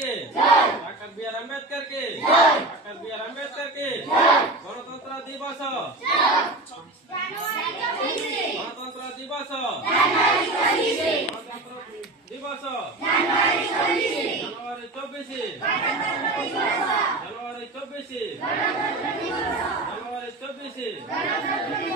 के doctor B are Ambedkar के doctor B are Ambedkar के गणतंत्र दिवस गणतंत्र दिवस गणतंत्र दिवस जनवरी 24 जनवरी 24 जनवरी 24